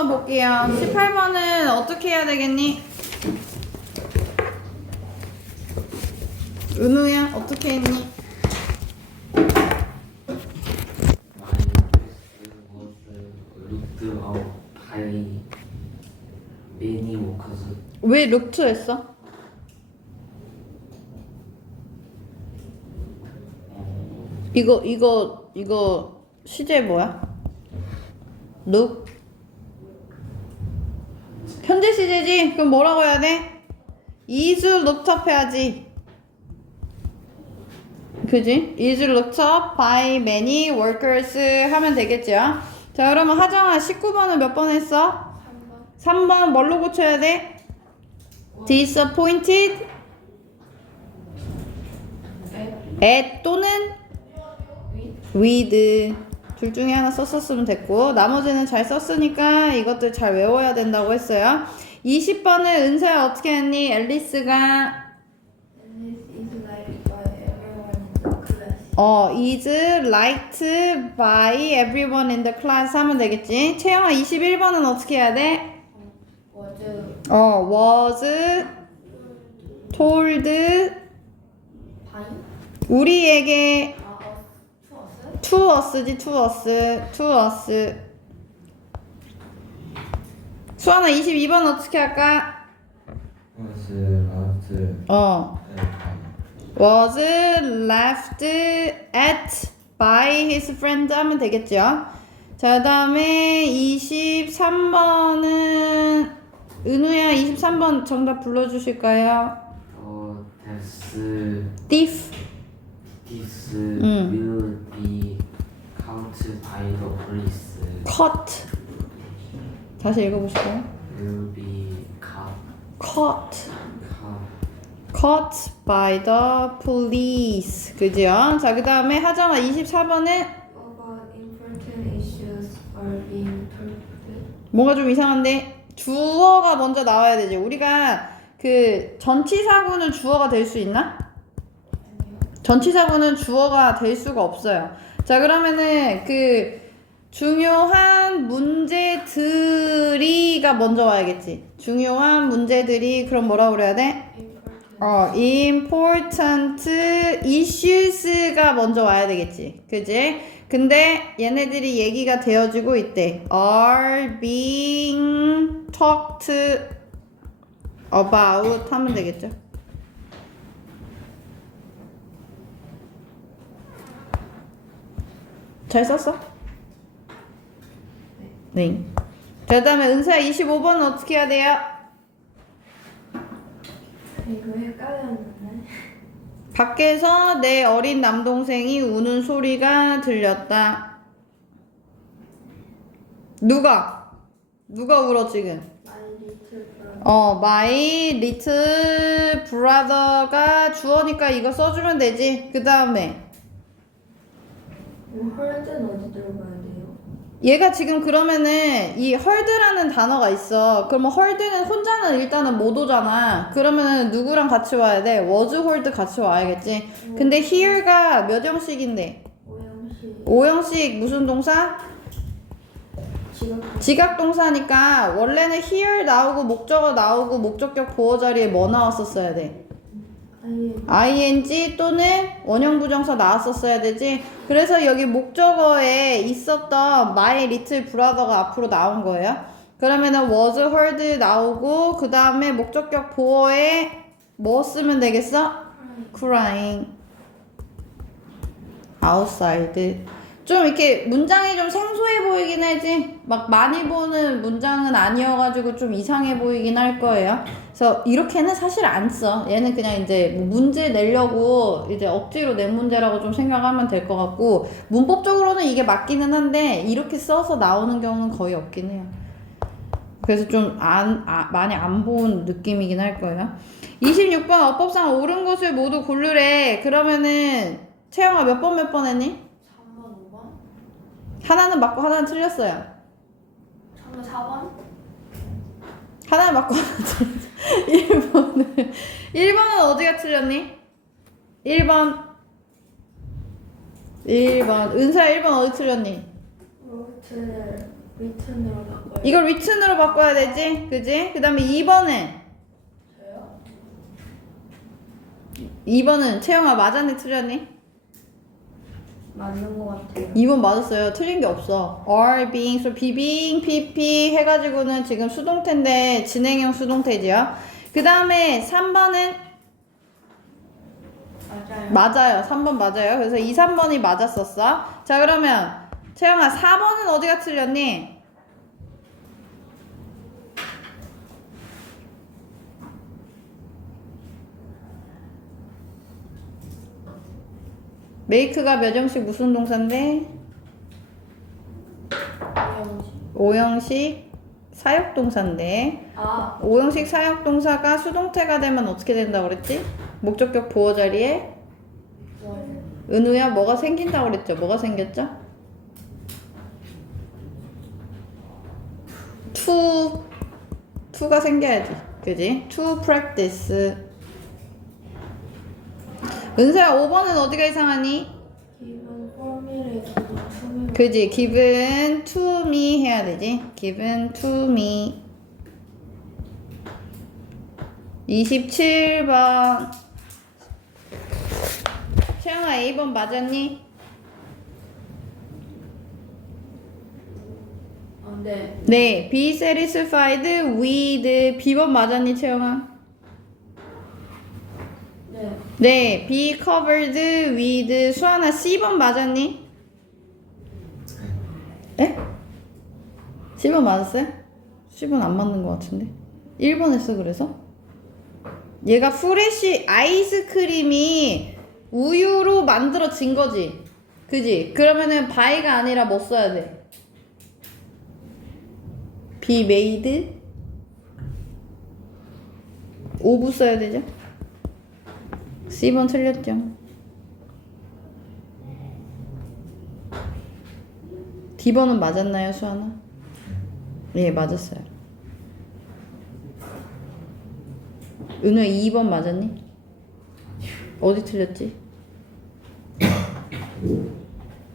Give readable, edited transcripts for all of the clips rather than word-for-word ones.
18번 볼게요. 18번은 어떻게 해야 되겠니? 은우야, 어떻게 했니? 왜 룩투 했어? 이거 시제 뭐야? 룩? 현재 시제지? 그럼 뭐라고 해야 돼? is looked up 해야지. 그지? is looked up by many workers 하면 되겠죠? 자, 그러면 하정아 19번은 몇 번 했어? 3번 뭘로 고쳐야 돼? disappointed at 또는 with 둘 중에 하나 썼었으면 됐고 나머지는 잘 썼으니까 이것들 잘 외워야 된다고 했어요. 20번은 은서야 어떻게 했니? 앨리스가 is liked by everyone in the class 하면 되겠지. 채영아 21번은 어떻게 해야 돼? was told 우리에게 to us지 to us 수아나 22번 어떻게 할까? was left at by his friend 하면 되겠죠. 자, 그 다음에 23번은 은우야 23번 정답 불러주실까요? This will be caught by the police. caught 다시 읽어보실까요? Will be caught by the police 그죠? 자, 그 다음에 하정아 24번은 About important issues are being talked. 뭔가 좀 이상한데 주어가 먼저 나와야 되지. 우리가 그 전치사구는 주어가 될 수 있나? 전치사구는 주어가 될 수가 없어요. 자, 그러면은 그 중요한 문제들이가 먼저 와야겠지. 중요한 문제들이 그럼 뭐라고 그래야 돼? important issues가 먼저 와야 되겠지. 그지? 근데 얘네들이 얘기가 되어지고 있대. are being talked about 하면 되겠죠. 잘 썼어? 네. 자, 그 다음에 은서야 25번은 어떻게 해야 돼요? 이거 헷갈렸는데. 밖에서 내 어린 남동생이 우는 소리가 들렸다. 누가 울어 지금? My little brother가 주어니까 이거 써주면 되지. 그 다음에 헐드는 어디 들어가야 돼요? 얘가 지금 그러면은 이 헐드라는 단어가 있어. 그러면 헐드는 혼자는 일단은 못 오잖아. 그러면은 누구랑 같이 와야 돼? was hold 같이 와야겠지. 근데 here가 몇 형식인데? 오형식. 5형식 무슨 동사? 지각 동사니까 원래는 here 나오고 목적어 나오고 목적격 보호 자리에 뭐 나왔었어야 돼? ing 또는 원형 부정사 나왔었어야 되지. 그래서 여기 목적어에 있었던 my little brother가 앞으로 나온 거예요. 그러면은 was heard 나오고 그 다음에 목적격 보어에 뭐 쓰면 되겠어? crying outside. 좀 이렇게 문장이 좀 생소해 보이긴 하지. 막 많이 보는 문장은 아니어가지고 좀 이상해 보이긴 할 거예요. 그래서 이렇게는 사실 안 써. 얘는 그냥 이제 뭐 문제 내려고 이제 억지로 낸 문제라고 좀 생각하면 될 것 같고, 문법적으로는 이게 맞기는 한데 이렇게 써서 나오는 경우는 거의 없긴 해요. 그래서 좀 많이 안 본 느낌이긴 할 거예요. 26번 어법상 옳은 것을 모두 고르래. 그러면은 채영아 몇 번 했니? 3번, 5번? 하나는 맞고 하나는 틀렸어요. 3번, 4번? 하나는 맞고 하나는 틀렸어. 1번은 어디가 틀렸니? 1번 은서야 1번 어디 틀렸니? 로트 리턴으로 바꿔요. 이걸 written으로 바꿔야 되지? 그지? 그 다음에 2번은 저요? 2번은 채영아 맞았니 틀렸니? 맞는 것 같아요. 2번 맞았어요. 틀린 게 없어. are being, so be being, pp 해가지고는 지금 수동태인데 진행형 수동태지요. 그 다음에 3번은 맞아요. 맞아요. 3번 맞아요. 그래서 2, 3번이 맞았었어. 자 그러면 채영아 4번은 어디가 틀렸니? make가 몇 형식 무슨 동사인데? 이형식. 5형식 사역동사인데 아, 5형식 사역동사가 수동태가 되면 어떻게 된다고 그랬지? 목적격 보어 자리에 월. 은우야 뭐가 생긴다고 그랬죠? 뭐가 생겼죠? to가 생겨야지 그지? to practice 은서야 5번은 어디가 이상하니? 기본 포뮬에서도 투명. 그지? given to me 해야 되지 given to me 27번 채영아 A번 맞았니? 네. 네 be satisfied with B번 맞았니 채영아? 네. 네 be covered with 수아나 C번 맞았니? 에? C번 맞았어요? C번 안 맞는 것 같은데 1번 했어 그래서? 얘가 프레쉬 아이스크림이 우유로 만들어진 거지 그지? 그러면은 by가 아니라 뭐 써야 돼? be made of 써야 되죠? C번 틀렸죠? D번은 맞았나요 수아나? 예 맞았어요 은우야 2번 맞았니? 어디 틀렸지?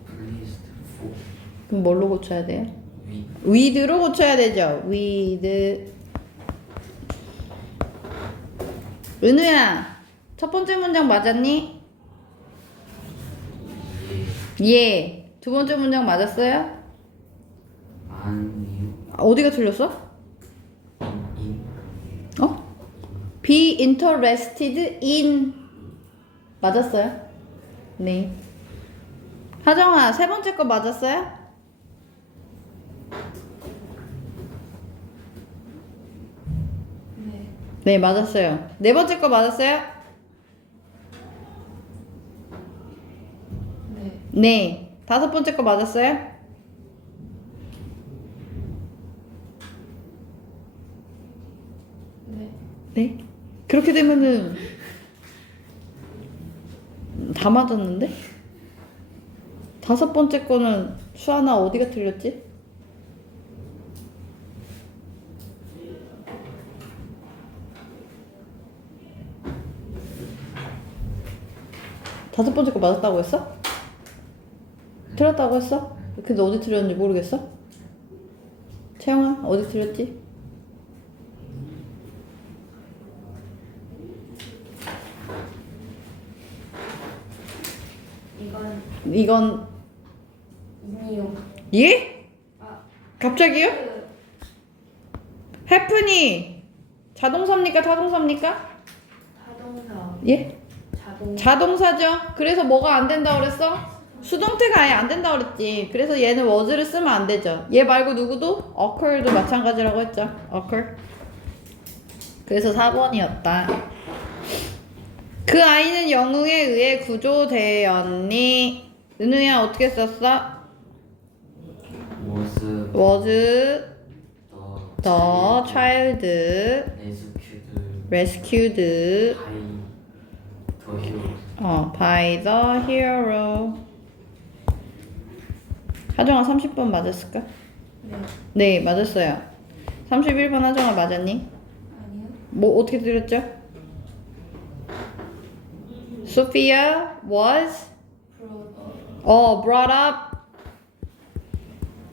플리스트 포 그럼 뭘로 고쳐야 돼요? 위 with로 고쳐야 되죠. with. 은우야, 첫 번째 문장 맞았니? 예. 두 번째 문장 맞았어요? 아니요 어디가 틀렸어? 인 어? be interested in. 맞았어요? 네. 하정아, 세 번째 거 맞았어요? 네. 네, 맞았어요. 네 번째 거 맞았어요? 네. 네. 다섯 번째 거 맞았어요? 네. 네. 그렇게 되면은 다 맞았는데? 다섯 번째 거는 수아나 어디가 틀렸지? 다섯 번째 거 맞았다고 했어? 틀렸다고 했어? 근데 어디 틀렸는지 모르겠어? 채영아 어디 틀렸지? 이건 인이요. 예? 아, 갑자기요? 그 해프니 자동사입니까 타동사입니까? 타동사. 예? 자동. 자동사죠. 그래서 뭐가 안 된다 그랬어? 수동태가 아예 안 된다 그랬지. 그래서 얘는 was를 쓰면 안 되죠. 얘 말고 누구도? occur도 마찬가지라고 했죠. occur. 그래서 4번이었다. 그 아이는 영웅에 의해 구조되었니? 은우야 어떻게 썼어? was was the the child rescued rescued by the hero by the hero. 하정아 30번 맞았을까? 네. 네 맞았어요. 31번 하정아 맞았니? 아니요. 뭐 어떻게 들렸죠? Sophia was Brought up brought up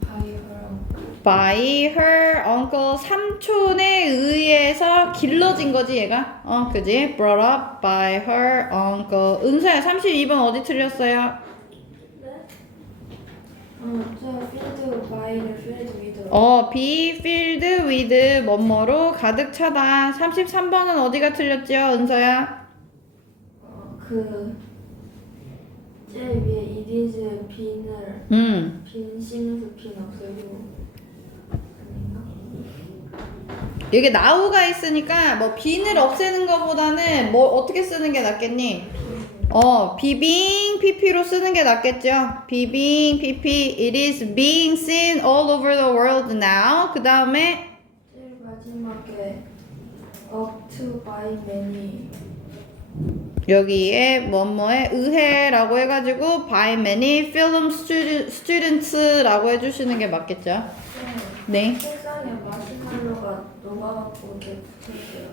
by her uncle. by her uncle 삼촌에 의해서 길러진 거지 얘가 그지 brought up by her uncle 은서야 32번 어디 틀렸어요? 저 filled by를 filled with. be filled with 뭐뭐로 가득 차다 33번은 어디가 틀렸죠 은서야? 제일 위에 it is 빈을 빈 씌면서 빈 없애고 아닌가? 여기 now가 있으니까 뭐 빈을 없애는 것보다는 뭐 어떻게 쓰는 게 낫겠니? being pp로 쓰는 게 낫겠죠? being pp it is being seen all over the world now 그 다음에 제일 마지막에 up to by many. 여기에 뭐뭐에 의해라고 해가지고 by many film students라고 해주시는 게 맞겠죠? 네. 책상에 마시멜로가 녹아갖고 이렇게 붙어있어요.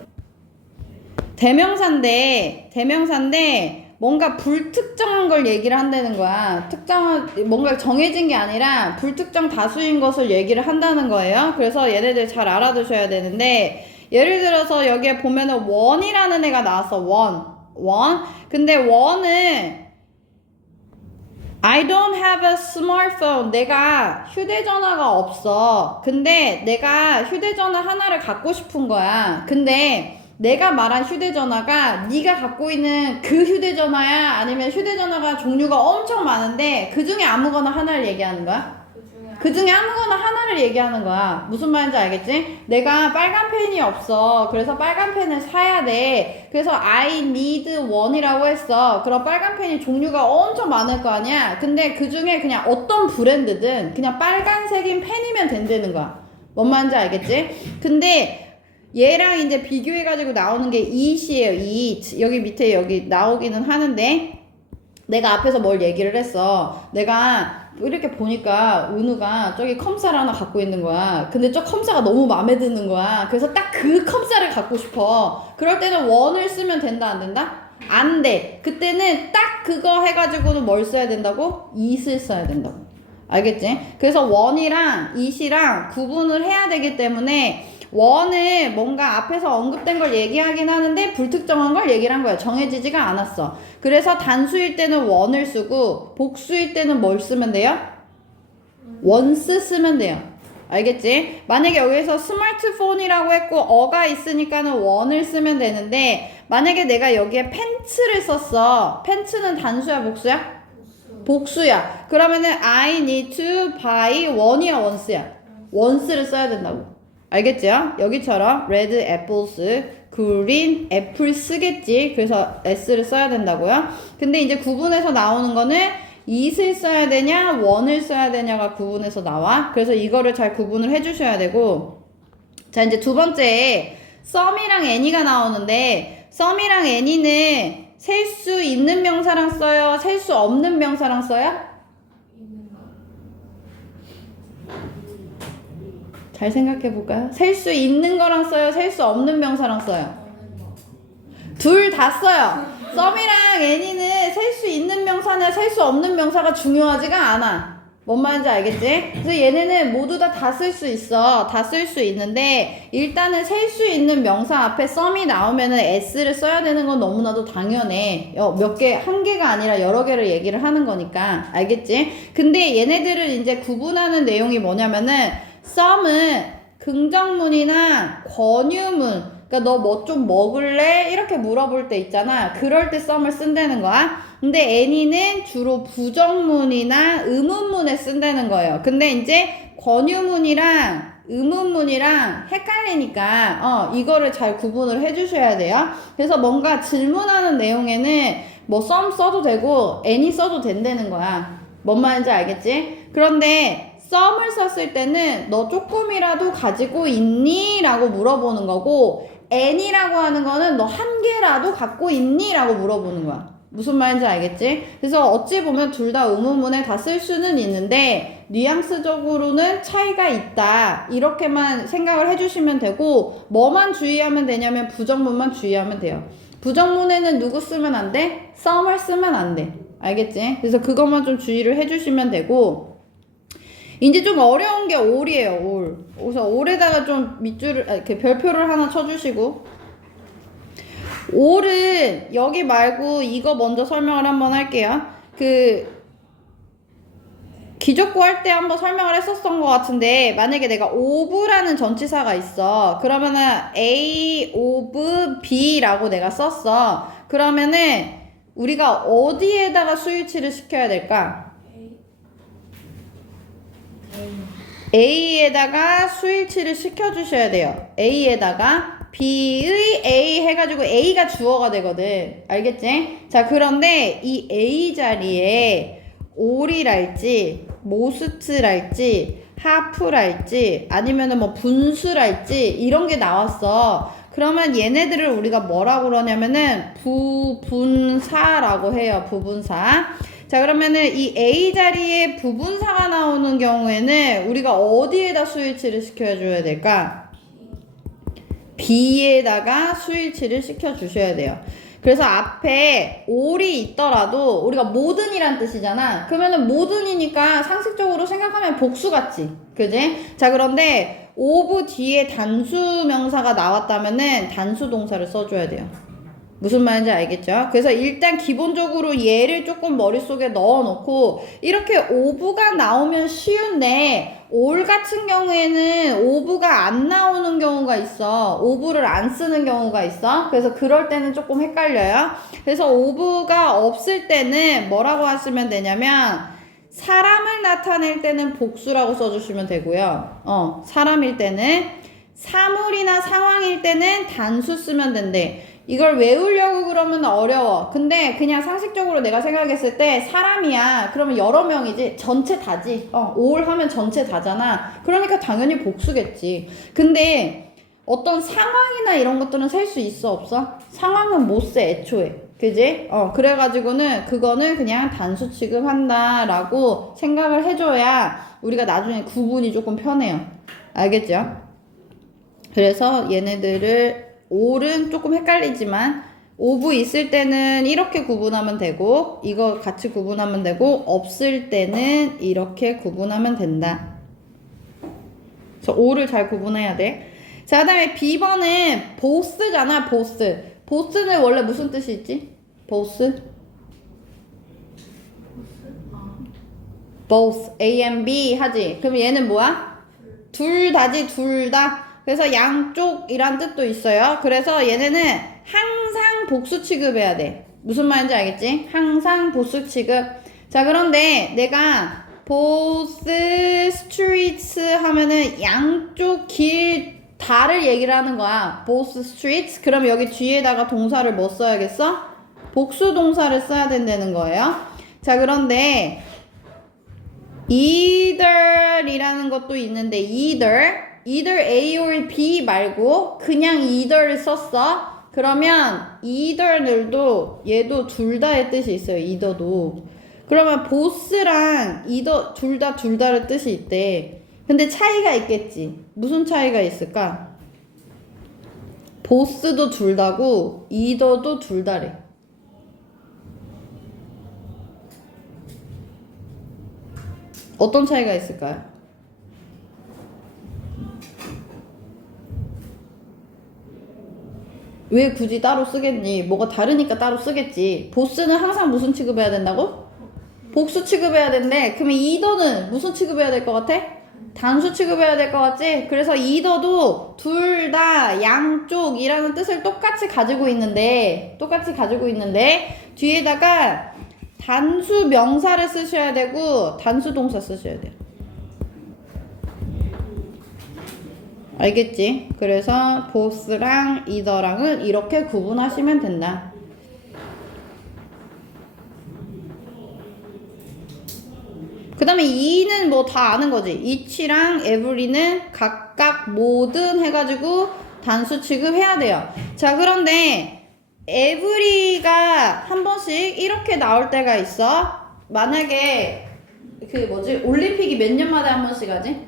대명사인데 뭔가 불특정한 걸 얘기를 한다는 거야. 뭔가 정해진 게 아니라 불특정 다수인 것을 얘기를 한다는 거예요. 그래서 얘네들 잘 알아두셔야 되는데 예를 들어서 여기에 보면은 원이라는 애가 나왔어. 원. 근데 원은 I don't have a smartphone. 내가 휴대전화가 없어. 근데 내가 휴대전화 하나를 갖고 싶은 거야. 근데 내가 말한 휴대전화가 네가 갖고 있는 그 휴대전화야? 아니면 휴대전화가 종류가 엄청 많은데 그 중에 아무거나 하나를 얘기하는 거야? 그 중에 아무거나 하나를 얘기하는 거야. 무슨 말인지 알겠지? 내가 빨간 펜이 없어. 그래서 빨간 펜을 사야 돼. 그래서 I need one이라고 했어. 그럼 빨간 펜이 종류가 엄청 많을 거 아니야? 근데 그 중에 그냥 어떤 브랜드든 그냥 빨간색인 펜이면 된다는 거야. 뭔 말인지 알겠지? 근데 얘랑 이제 비교해가지고 나오는 게 it이에요. it. 여기 밑에 여기 나오기는 하는데 내가 앞에서 뭘 얘기를 했어. 내가 이렇게 보니까 은우가 저기 컴사를 하나 갖고 있는 거야. 근데 저 컴사가 너무 마음에 드는 거야. 그래서 딱 그 컴사를 갖고 싶어. 그럴 때는 원을 쓰면 된다 안 된다? 안 돼. 그때는 딱 그거 해가지고는 뭘 써야 된다고? it을 써야 된다고. 알겠지? 그래서 원이랑 it이랑 구분을 해야 되기 때문에 원은 뭔가 앞에서 언급된 걸 얘기하긴 하는데 불특정한 걸 얘기를 한 거야. 정해지지가 않았어. 그래서 단수일 때는 원을 쓰고 복수일 때는 뭘 쓰면 돼요? 원스 쓰면 돼요. 알겠지? 만약에 여기서 스마트폰이라고 했고 어가 있으니까는 원을 쓰면 되는데 만약에 내가 여기에 팬츠를 썼어. 팬츠는 단수야 복수야? 복수야. 그러면은 I need to buy 원이야 원스야? 원스를 써야 된다고. 알겠죠? 여기처럼 red apples, green apple 쓰겠지. 그래서 s를 써야 된다고요. 근데 이제 구분해서 나오는 거는 it을 써야 되냐, one을 써야 되냐가 구분해서 나와. 그래서 이거를 잘 구분을 해주셔야 되고. 자, 이제 두 번째 some이랑 any가 나오는데 some이랑 any는 셀 수 있는 명사랑 써요? 셀 수 없는 명사랑 써요? 잘 생각해 볼까요? 셀 수 있는 거랑 써요? 셀 수 없는 명사랑 써요? 둘 다 써요. some이랑 any는 셀 수 있는 명사나 셀 수 없는 명사가 중요하지가 않아. 뭔 말인지 알겠지? 그래서 얘네는 모두 다 쓸 수 있어. 다 쓸 수 있는데 일단은 셀 수 있는 명사 앞에 some이 나오면은 s를 써야 되는 건 너무나도 당연해. 몇 개, 한 개가 아니라 여러 개를 얘기를 하는 거니까. 알겠지? 근데 얘네들을 이제 구분하는 내용이 뭐냐면은 some은 긍정문이나 권유문, 그러니까 너 뭐 좀 먹을래? 이렇게 물어볼 때 있잖아. 그럴 때 some을 쓴다는 거야. 근데 any는 주로 부정문이나 의문문에 쓴다는 거예요. 근데 이제 권유문이랑 의문문이랑 헷갈리니까 이거를 잘 구분을 해주셔야 돼요. 그래서 뭔가 질문하는 내용에는 뭐 some 써도 되고 any 써도 된다는 거야. 뭔 말인지 알겠지? 그런데 some을 썼을 때는 너 조금이라도 가지고 있니? 라고 물어보는 거고 any라고 하는 거는 너 한 개라도 갖고 있니? 라고 물어보는 거야. 무슨 말인지 알겠지? 그래서 어찌 보면 둘 다 의문문에 다 쓸 수는 있는데 뉘앙스적으로는 차이가 있다. 이렇게만 생각을 해주시면 되고 뭐만 주의하면 되냐면 부정문만 주의하면 돼요. 부정문에는 누구 쓰면 안 돼? some을 쓰면 안 돼. 알겠지? 그래서 그것만 좀 주의를 해주시면 되고 이제 좀 어려운 게 all이에요, all. 그래서 all에다가 좀 밑줄을, 이렇게 별표를 하나 쳐주시고. all은 여기 말고 이거 먼저 설명을 한번 할게요. 기족구 할 때 한번 설명을 했었던 것 같은데, 만약에 내가 of라는 전치사가 있어. 그러면은 A of B라고 내가 썼어. 그러면은 우리가 어디에다가 스위치를 시켜야 될까? A에다가 스위치를 시켜주셔야 돼요. A에다가 B의 A 해가지고 A가 주어가 되거든. 알겠지? 자, 그런데 이 A 자리에 올이랄지 모스트랄지 하프랄지 아니면은 뭐 분수랄지 이런 게 나왔어. 그러면 얘네들을 우리가 뭐라고 그러냐면은 부분사라고 해요. 부분사. 자, 그러면은 이 A 자리에 부분사가 나오는 경우에는 우리가 어디에다 스위치를 시켜줘야 될까? B에다가 스위치를 시켜주셔야 돼요. 그래서 앞에 all이 있더라도 우리가 모든이란 뜻이잖아. 그러면은 모든이니까 상식적으로 생각하면 복수 같지. 그지? 자, 그런데 of 뒤에 단수 명사가 나왔다면은 단수 동사를 써줘야 돼요. 무슨 말인지 알겠죠? 그래서 일단 기본적으로 얘를 조금 머릿속에 넣어놓고 이렇게 of가 나오면 쉬운데 all 같은 경우에는 of가 안 나오는 경우가 있어. of를 안 쓰는 경우가 있어. 그래서 그럴 때는 조금 헷갈려요. 그래서 of가 없을 때는 뭐라고 하시면 되냐면 사람을 나타낼 때는 복수라고 써주시면 되고요. 사람일 때는 사물이나 상황일 때는 단수 쓰면 된대. 이걸 외우려고 그러면 어려워. 근데 그냥 상식적으로 내가 생각했을 때 사람이야. 그러면 여러 명이지. 전체 다지. all 하면 전체 다잖아. 그러니까 당연히 복수겠지. 근데 어떤 상황이나 이런 것들은 셀 수 있어 없어? 상황은 못 세 애초에. 그지? 그래가지고는 그거는 그냥 단수 취급한다라고 생각을 해줘야 우리가 나중에 구분이 조금 편해요. 알겠죠? 그래서 얘네들을 all은 조금 헷갈리지만 of 있을 때는 이렇게 구분하면 되고 이거 같이 구분하면 되고 없을 때는 이렇게 구분하면 된다. 그래서 all을 잘 구분해야 돼. 자, 그 다음에 B번은 both잖아. both는 원래 무슨 뜻이 있지? both? both A and B 하지. 그럼 얘는 뭐야? 둘 다지. 둘 다. 그래서 양쪽이란 뜻도 있어요. 그래서 얘네는 항상 복수 취급해야 돼. 무슨 말인지 알겠지? 항상 복수 취급. 자, 그런데 내가 both streets 하면은 양쪽 길 다를 얘기를 하는 거야. both streets. 그럼 여기 뒤에다가 동사를 뭐 써야겠어? 복수 동사를 써야 된다는 거예요. 자, 그런데 either이라는 것도 있는데 either A or B 말고 그냥 either를 썼어. 그러면 either들도 얘도 둘 다의 뜻이 있어요. either도. 그러면 both랑 either 둘 다의 뜻이 있대. 근데 차이가 있겠지. 무슨 차이가 있을까? both도 둘 다고 either도 둘 다래. 어떤 차이가 있을까요? 왜 굳이 따로 쓰겠니? 뭐가 다르니까 따로 쓰겠지. 보스는 항상 무슨 취급해야 된다고? 복수 취급해야 된대. 그러면 이더는 무슨 취급해야 될 것 같아? 단수 취급해야 될 것 같지? 그래서 이더도 둘 다 양쪽이라는 뜻을 똑같이 가지고 있는데 뒤에다가 단수 명사를 쓰셔야 되고 단수 동사 쓰셔야 돼요. 알겠지? 그래서 both랑 either랑은 이렇게 구분하시면 된다. 그 다음에 e는 뭐 다 아는 거지. each랑 every는 각각 모든 해가지고 단수 취급해야 돼요. 자, 그런데 every가 한 번씩 이렇게 나올 때가 있어. 만약에 올림픽이 몇 년마다 한 번씩 하지?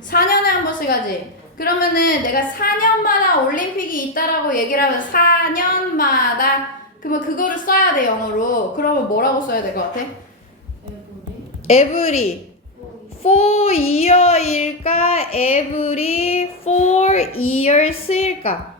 4년에 한 번씩 하지. 그러면은 내가 4년마다 올림픽이 있다라고 얘기를 하면 4년마다 그러면 그거를 써야 돼 영어로. 그러면 뭐라고 써야 될 것 같아? every for year일까? every for years일까?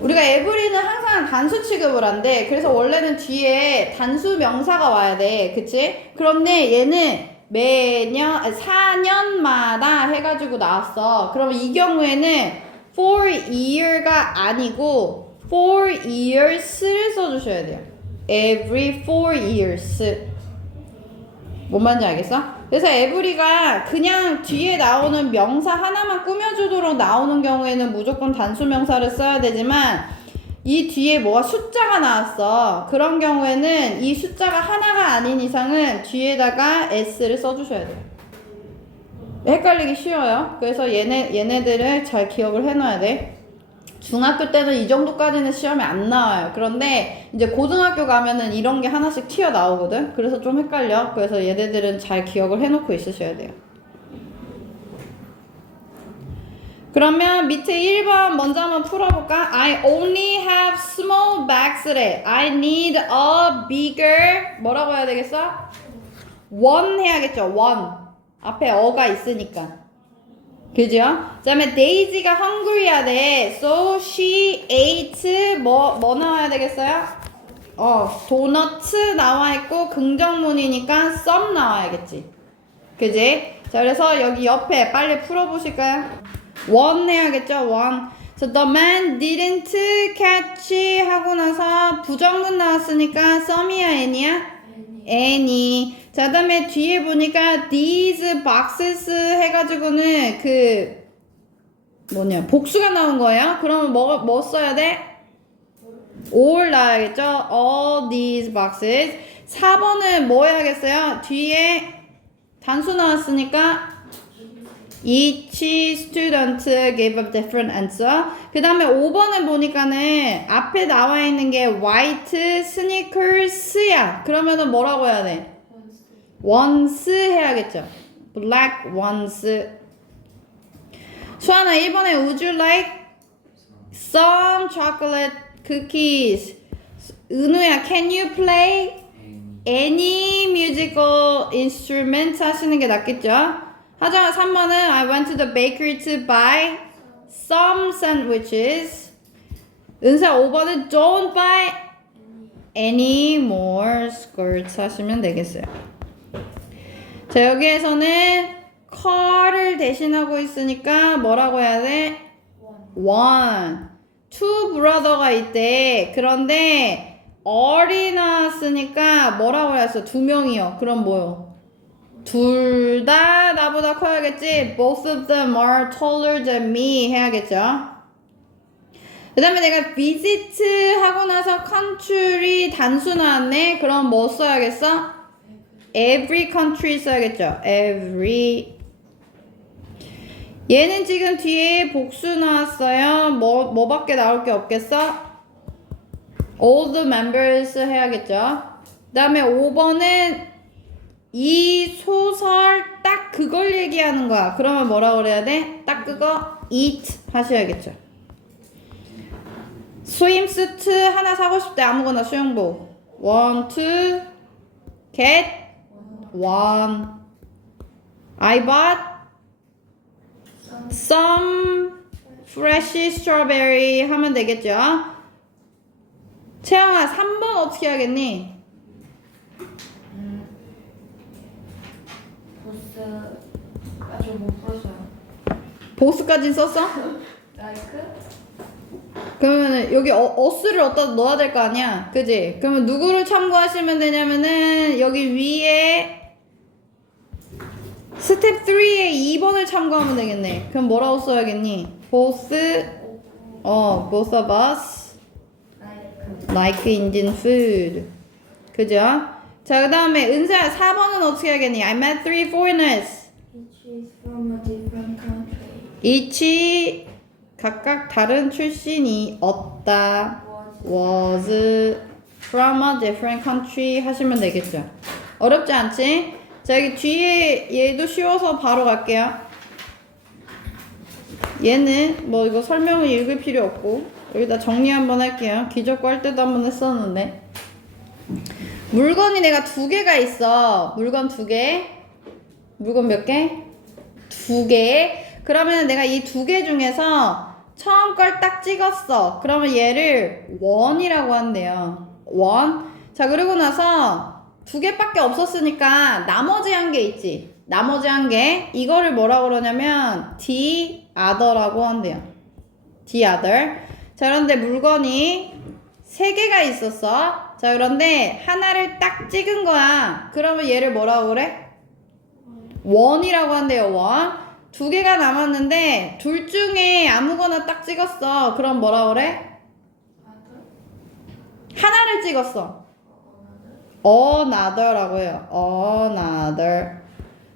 우리가 every는 항상 단수 취급을 한대. 그래서 원래는 뒤에 단수 명사가 와야 돼. 그치? 그런데 얘는 매년, 4년마다 해가지고 나왔어. 그러면 이 경우에는 for year가 아니고 for years를 써주셔야 돼요. every 4 years. 뭔 말인지 알겠어? 그래서 every가 그냥 뒤에 나오는 명사 하나만 꾸며주도록 나오는 경우에는 무조건 단수 명사를 써야 되지만 이 뒤에 뭐가 숫자가 나왔어. 그런 경우에는 이 숫자가 하나가 아닌 이상은 뒤에다가 s를 써주셔야 돼요. 헷갈리기 쉬워요. 그래서 얘네들을 잘 기억을 해놔야 돼. 중학교 때는 이 정도까지는 시험에 안 나와요. 그런데 이제 고등학교 가면은 이런 게 하나씩 튀어나오거든. 그래서 좀 헷갈려. 그래서 얘네들은 잘 기억을 해놓고 있으셔야 돼요. 그러면 밑에 1번 먼저 한번 풀어볼까? I only have small bags래. I need a bigger 뭐라고 해야 되겠어? one 해야겠죠. one. 앞에 어가 있으니까. 그죠? 그 다음에 데이지가 hungry야 돼. So she ate 뭐 나와야 되겠어요? 도너츠 나와 있고 긍정문이니까 some 나와야겠지. 그지? 자, 그래서 여기 옆에 빨리 풀어보실까요? one 해야겠죠? one. So the man didn't catch 하고 나서 부정문 나왔으니까 some이야 any야? any. 자, 그 다음에 뒤에 보니까 these boxes 해가지고는 복수가 나온 거예요. 그러면 뭐 써야 돼? all 나와야겠죠? all these boxes. 4번은 뭐 해야겠어요? 뒤에 단수 나왔으니까 each student gave a different answer. 그 다음에 5번을 보니까는 앞에 나와 있는 게 white sneakers야. 그러면은 뭐라고 해야 돼? once 해야겠죠. black once. 수아나 1번에 would you like some chocolate cookies? 은우야 can you play any musical instrument 하시는 게 낫겠죠? 하정아 3번은 I went to the bakery to buy some sandwiches. 은사 5번은 don't buy any more skirts 하시면 되겠어요. 자, 여기에서는 car를 대신하고 있으니까 뭐라고 해야 돼? one. two brother가 있대. 그런데 어리 나왔으니까 뭐라고 해야겠어? 2명이요. 그럼 뭐요? 둘 다 나보다 커야겠지? Both of them are taller than me 해야겠죠? 그 다음에 내가 visit 하고 나서 country 단수 나왔네? 그럼 뭐 써야겠어? every country 써야겠죠? every. 얘는 지금 뒤에 복수 나왔어요. 뭐밖에 나올 게 없겠어? all the members 해야겠죠? 그 다음에 5번은 이 소설 딱 그걸 얘기하는 거야. 그러면 뭐라고 그래야 돼? 딱 그거 eat 하셔야겠죠. 스윙수트 하나 사고 싶대. 아무거나 수영복. want to get one. I bought some fresh strawberry 하면 되겠죠. 채영아 3번 어떻게 하겠니? 보스까지 못 풀었어요. 보스까지 썼어? 라이크? 그러면은 여기 어스를 어디다 넣어야 될 거 아니야? 그지? 그러면 누구를 참고하시면 되냐면은 여기 위에 스텝 3에 2번을 참고하면 되겠네. 그럼 뭐라고 써야겠니? both both of us like Indian food. 그죠? 자, 그 다음에 은서야 4번은 어떻게 하겠니? I met 3 foreigners. Each is from a different country. each 각각 다른 출신이 없다. was from a different country 하시면 되겠죠. 어렵지 않지? 자, 여기 뒤에 얘도 쉬워서 바로 갈게요. 얘는 뭐 이거 설명을 읽을 필요 없고 여기다 정리 한번 할게요. 기적과 할 때도 한번 했었는데 물건이 내가 두 개가 있어. 물건 두 개. 물건 몇 개? 두 개. 그러면 내가 이 두 개 중에서 처음 걸 딱 찍었어. 그러면 얘를 원이라고 한대요. 원. 자, 그리고 나서 두 개밖에 없었으니까 나머지 한 개 있지. 나머지 한 개. 이거를 뭐라고 그러냐면 the other라고 한대요. the other. 자, 그런데 물건이 세 개가 있었어. 자, 그런데 하나를 딱 찍은 거야. 그러면 얘를 뭐라고 그래? 원이라고 한대요. 원. 두 개가 남았는데 둘 중에 아무거나 딱 찍었어. 그럼 뭐라고 그래? 하나를 찍었어. another라고 해요. another.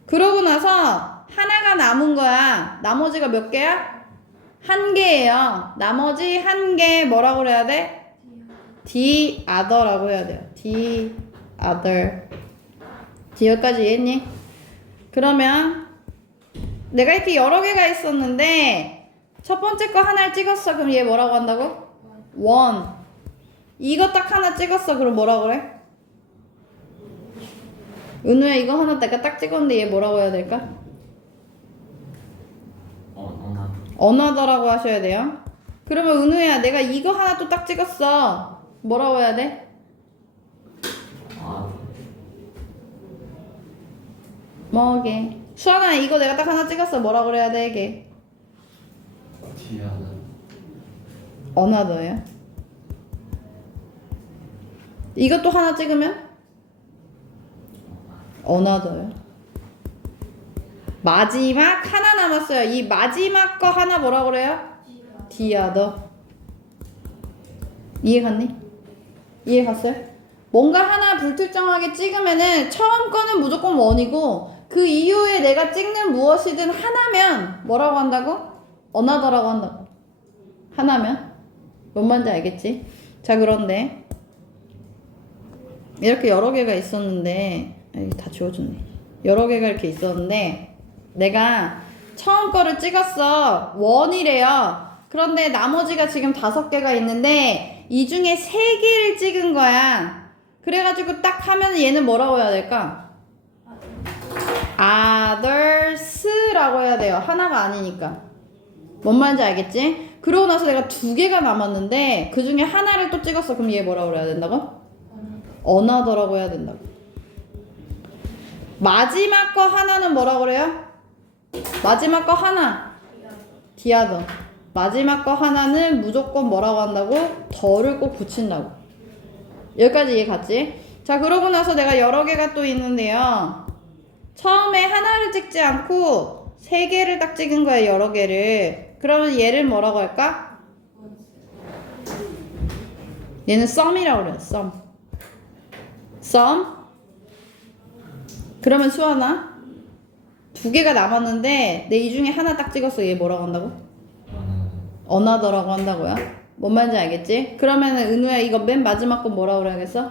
그러고 나서 하나가 남은 거야. 나머지가 몇 개야? 한 개예요. 나머지 한 개 뭐라고 그래야 돼? the other라고 해야 돼요. the other. 여기까지 이해했니? 그러면 내가 이렇게 여러 개가 있었는데 첫 번째 거 하나를 찍었어. 그럼 얘 뭐라고 한다고? one. 이거 딱 하나 찍었어. 그럼 뭐라고 그래? 은우야, 이거 하나 내가 딱 찍었는데 얘 뭐라고 해야 될까? another라고 하셔야 돼요. 그러면 은우야, 내가 이거 하나 또 딱 찍었어. 뭐라고 해야 돼? 뭐게? 수아나, 이거 내가 딱 하나 찍었어. 뭐라고 그래야 돼, 이게? another예요. 이것도 하나 찍으면? another예요. 마지막 하나 남았어요. 이 마지막 거 하나 뭐라고 그래요? the other. 이해 갔니? 이해 갔어요? 뭔가 하나 불특정하게 찍으면은 처음 거는 무조건 원이고 그 이후에 내가 찍는 무엇이든 하나면 뭐라고 한다고? another라고 한다고. 하나면? 뭔 말인지 알겠지? 자, 그런데 이렇게 여러 개가 있었는데 여기 다 지워졌네. 여러 개가 이렇게 있었는데 내가 처음 거를 찍었어. 원이래요. 그런데 나머지가 지금 5개가 있는데 이 중에 3개를 찍은 거야. 그래가지고 딱 하면 얘는 뭐라고 해야 될까? others라고 해야 돼요. 하나가 아니니까. 뭔 말인지 알겠지? 그러고 나서 내가 2개가 남았는데 그 중에 하나를 또 찍었어. 그럼 얘 뭐라고 해야 된다고? another라고 해야 된다고. 마지막 거 하나는 뭐라고 그래요? 마지막 거 하나 the other. 마지막 거 하나는 무조건 뭐라고 한다고? 더를 꼭 붙인다고. 여기까지 이해 갔지? 자, 그러고 나서 내가 여러 개가 또 있는데요. 처음에 하나를 찍지 않고 3개를 딱 찍은 거야. 여러 개를. 그러면 얘를 뭐라고 할까? 얘는 sum이라고 그래요. sum. 그러면 수아나 2개가 남았는데 내 이 중에 하나 딱 찍었어. 얘 뭐라고 한다고? another라고 한다고요? 뭔 말인지 알겠지? 그러면은 은우야, 이거 맨 마지막 건 뭐라고 그래야겠어?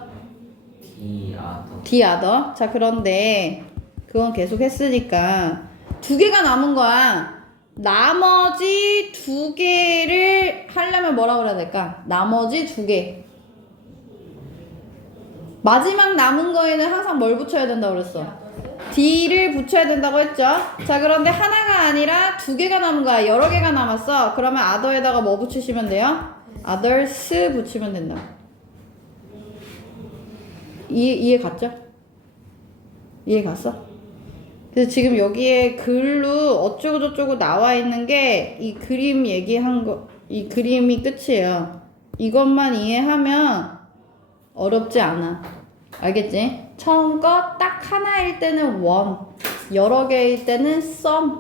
the other. 자, 그런데 그건 계속 했으니까 2개가 남은 거야. 나머지 2개를 하려면 뭐라고 그래야 될까? 나머지 2개. 마지막 남은 거에는 항상 뭘 붙여야 된다고 그랬어? D를 붙여야 된다고 했죠? 자, 그런데 하나가 아니라 2개가 남은 거야. 여러 개가 남았어. 그러면 other에다가 뭐 붙이시면 돼요? others 붙이면 된다. 이해 갔죠? 이해 갔어? 그래서 지금 여기에 글로 어쩌고저쩌고 나와 있는 게 이 그림 얘기한 거, 이 그림이 끝이에요. 이것만 이해하면 어렵지 않아. 알겠지? 처음 거 딱 하나일 때는 one, 여러 개일 때는 some,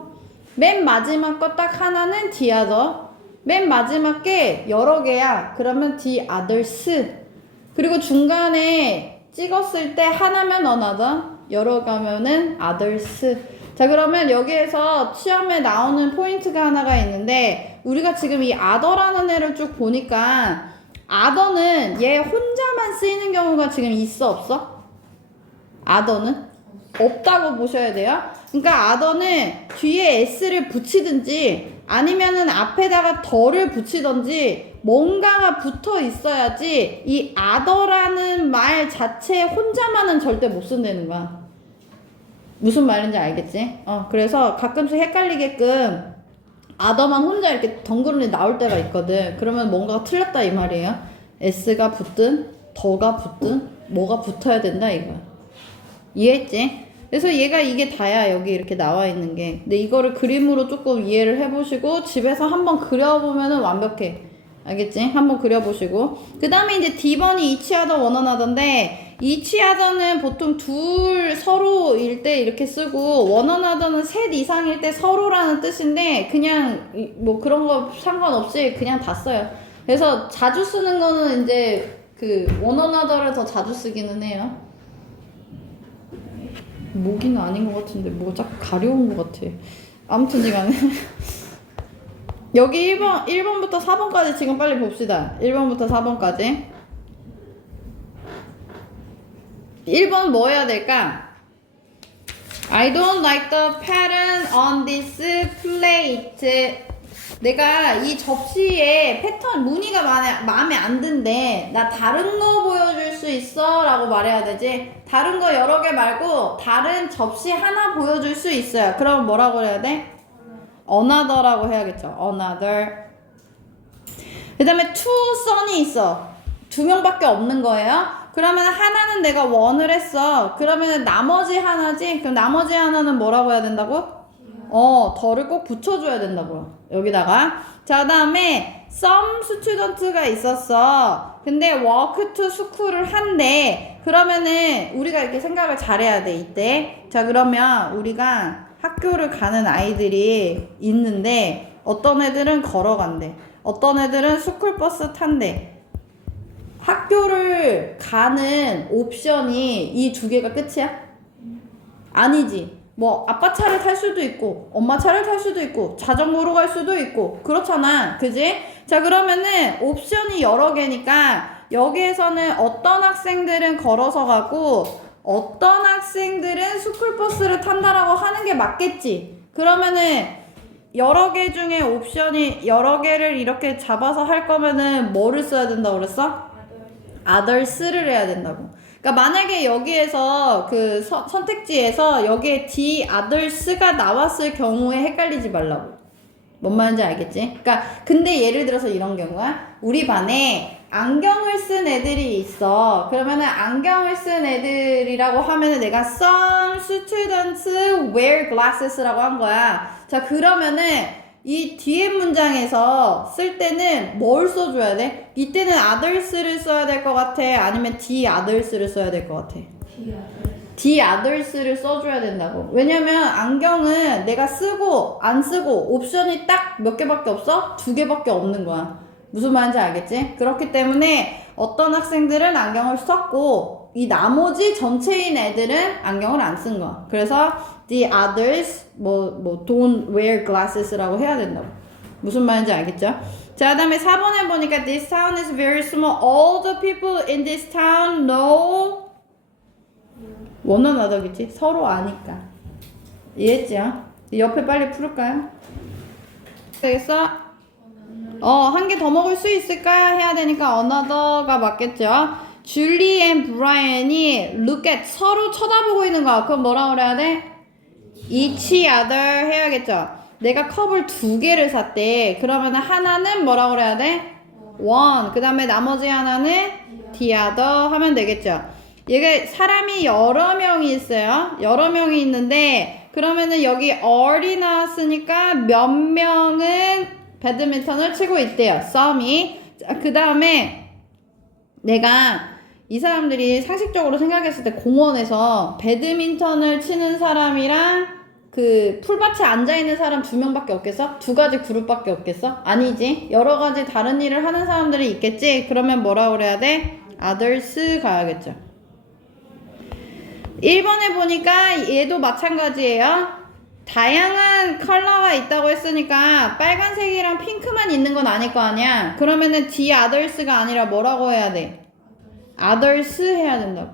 맨 마지막 거 딱 하나는 the other, 맨 마지막 게 여러 개야. 그러면 the others. 그리고 중간에 찍었을 때 하나면 another, 여러 가면은 others. 자, 그러면 여기에서 시험에 나오는 포인트가 하나가 있는데 우리가 지금 이 other라는 애를 쭉 보니까 other는 얘 혼자만 쓰이는 경우가 지금 있어 없어? other는? 없다고 보셔야 돼요. 그러니까 other는 뒤에 s를 붙이든지 아니면은 앞에다가 더를 붙이든지 뭔가가 붙어 있어야지 이 other라는 말 자체 혼자만은 절대 못 쓴다는 거야. 무슨 말인지 알겠지? 그래서 가끔씩 헷갈리게끔 other만 혼자 이렇게 덩그러니 나올 때가 있거든. 그러면 뭔가가 틀렸다 이 말이에요. s가 붙든 더가 붙든 뭐가 붙어야 된다 이거야. 이해했지? 그래서 얘가 이게 다야. 여기 이렇게 나와 있는 게. 근데 이거를 그림으로 조금 이해를 해보시고 집에서 한번 그려보면은 완벽해. 알겠지? 한번 그려보시고. 그 다음에 이제 D번이 each other one another인데 each other는 보통 둘 서로일 때 이렇게 쓰고 one another는 셋 이상일 때 서로라는 뜻인데 그냥 뭐 그런 거 상관없이 그냥 다 써요. 그래서 자주 쓰는 거는 이제 그 one another를 더 자주 쓰기는 해요. 모기는 아닌 것 같은데 뭐가 자꾸 가려운 것 같아. 아무튼 시간에 여기 1번부터 4번까지 지금 빨리 봅시다. 1번부터 4번까지 1번 뭐 해야 될까? I don't like the pattern on this plate. 내가 이 접시에 패턴 무늬가 마음에 안 든대. 나 다른 거 보여줄 수 있어? 라고 말해야 되지. 다른 거 여러 개 말고 다른 접시 하나 보여줄 수 있어요. 그럼 뭐라고 해야 돼? another라고 해야겠죠. another. 그 다음에 two son이 있어. 2명밖에 없는 거예요. 그러면 하나는 내가 one을 했어. 그러면 나머지 하나지? 그럼 나머지 하나는 뭐라고 해야 된다고? 더를 꼭 붙여줘야 된다고요. 여기다가. 자, 그 다음에 some student가 있었어. 근데 walk to school을 한대. 그러면은 우리가 이렇게 생각을 잘해야 돼, 이때. 자, 그러면 우리가 학교를 가는 아이들이 있는데 어떤 애들은 걸어간대. 어떤 애들은 스쿨버스 탄대. 학교를 가는 옵션이 이 두 개가 끝이야? 아니지. 뭐 아빠 차를 탈 수도 있고 엄마 차를 탈 수도 있고 자전거로 갈 수도 있고 그렇잖아. 그지? 자, 그러면은 옵션이 여러 개니까 여기에서는 어떤 학생들은 걸어서 가고 어떤 학생들은 스쿨버스를 탄다라고 하는 게 맞겠지. 그러면은 여러 개 중에 옵션이 여러 개를 이렇게 잡아서 할 거면은 뭐를 써야 된다고 그랬어? others를 해야 된다고. 그러니까 만약에 여기에서 그 선택지에서 여기에 the others가 나왔을 경우에 헷갈리지 말라고. 뭔 말인지 알겠지? 그러니까 근데 예를 들어서 이런 경우야. 우리 반에 안경을 쓴 애들이 있어. 그러면은 안경을 쓴 애들이라고 하면은 내가 some students wear glasses라고 한 거야. 자, 그러면은 이 뒤에 문장에서 쓸 때는 뭘 써줘야 돼? 이때는 others를 써야 될 것 같아? 아니면 the others를 써야 될 것 같아? the others를 써줘야 된다고. 왜냐면 안경은 내가 쓰고 안 쓰고 옵션이 딱 몇 개밖에 없어? 2개밖에 없는 거야. 무슨 말인지 알겠지? 그렇기 때문에 어떤 학생들은 안경을 썼고 이 나머지 전체인 애들은 안경을 안 쓴 거야. 그래서 the others 뭐 don't wear glasses라고 해야 된다고. 무슨 말인지 알겠죠? 자, 그 다음에 4번에 보니까 this town is very small. All the people in this town know one another겠지? 서로 아니까. 이해했죠? 옆에 빨리 풀을까요? 되겠어? 한 개 더 먹을 수 있을까? 해야 되니까 another가 맞겠죠? 줄리 앤 브라이언이 look at 서로 쳐다보고 있는 거야. 그럼 뭐라 그래야 돼? each other 해야겠죠? 내가 컵을 2개를 샀대. 그러면 하나는 뭐라 그래야 돼? one. 그 다음에 나머지 하나는 the other 하면 되겠죠? 얘가 사람이 여러 명이 있어요. 여러 명이 있는데 그러면은 여기 are이 나왔으니까 몇 명은 배드민턴을 치고 있대요. some이. 그 다음에 내가 이 사람들이 상식적으로 생각했을 때 공원에서 배드민턴을 치는 사람이랑 그 풀밭에 앉아있는 사람 2명밖에 없겠어? 2가지 그룹밖에 없겠어? 아니지. 여러 가지 다른 일을 하는 사람들이 있겠지? 그러면 뭐라 그래야 돼? others 가야겠죠. 1번에 보니까 얘도 마찬가지예요. 다양한 컬러가 있다고 했으니까 빨간색이랑 핑크만 있는 건 아닐 거 아니야. 그러면은 the others가 아니라 뭐라고 해야 돼? others 해야 된다고.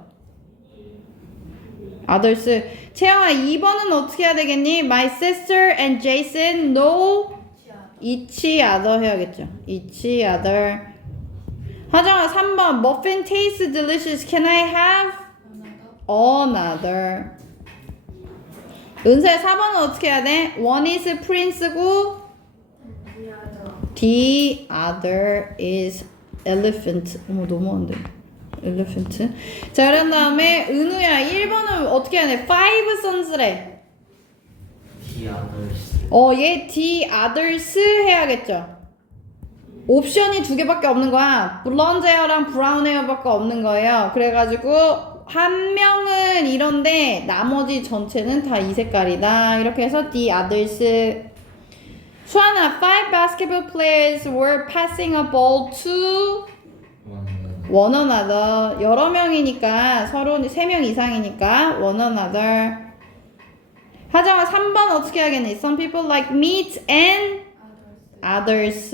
others. 채영아, 2번은 어떻게 해야 되겠니? My sister and Jason know each other 해야겠죠. each other. 하정아 3번 muffin tastes delicious. Can I have another? 은서야 4번은 어떻게 해야 돼? one is prince고 the other is elephant. 어머 너무한데. elephant. 자 그런 다음에 은우야 1번은 어떻게 해야 돼? five sons래. The others. 얘 the others 해야겠죠. 옵션이 2개밖에 없는 거야. 블론드 헤어랑 브라운 헤어밖에 없는 거예요. 그래가지고 한 명은 이런데 나머지 전체는 다 이 색깔이다. 이렇게 해서 the others. 수아나, 5 basketball players were passing a ball to one another. 여러 명이니까 서로 3명 이상이니까 one another. 하정아 3번 어떻게 하겠니? Some people like meat and others.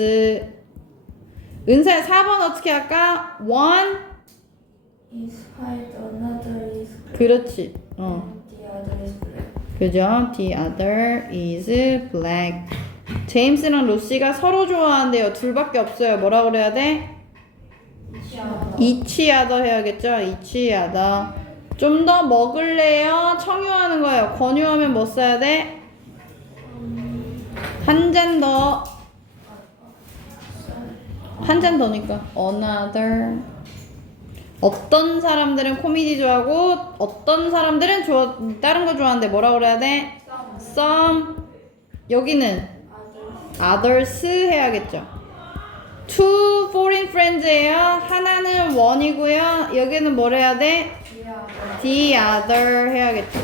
은서야 4번 어떻게 할까? One is white, another is 그렇지. the other is black. 그죠? The other is black. 제임스랑 루시가 서로 좋아한대요. 둘밖에 없어요. 뭐라 그래야 돼? each other 해야겠죠? each other. 좀 더 먹을래요? 청유하는 거예요. 권유하면 뭐 써야 돼? 한 잔 더. 한 잔 더니까 another. 어떤 사람들은 코미디 좋아하고 어떤 사람들은 다른 거 좋아하는데 뭐라 그래야 돼? some. 여기는 others 해야겠죠. two foreign friends예요. 하나는 one이고요. 여기는 뭘 해야 돼? the other 해야겠죠.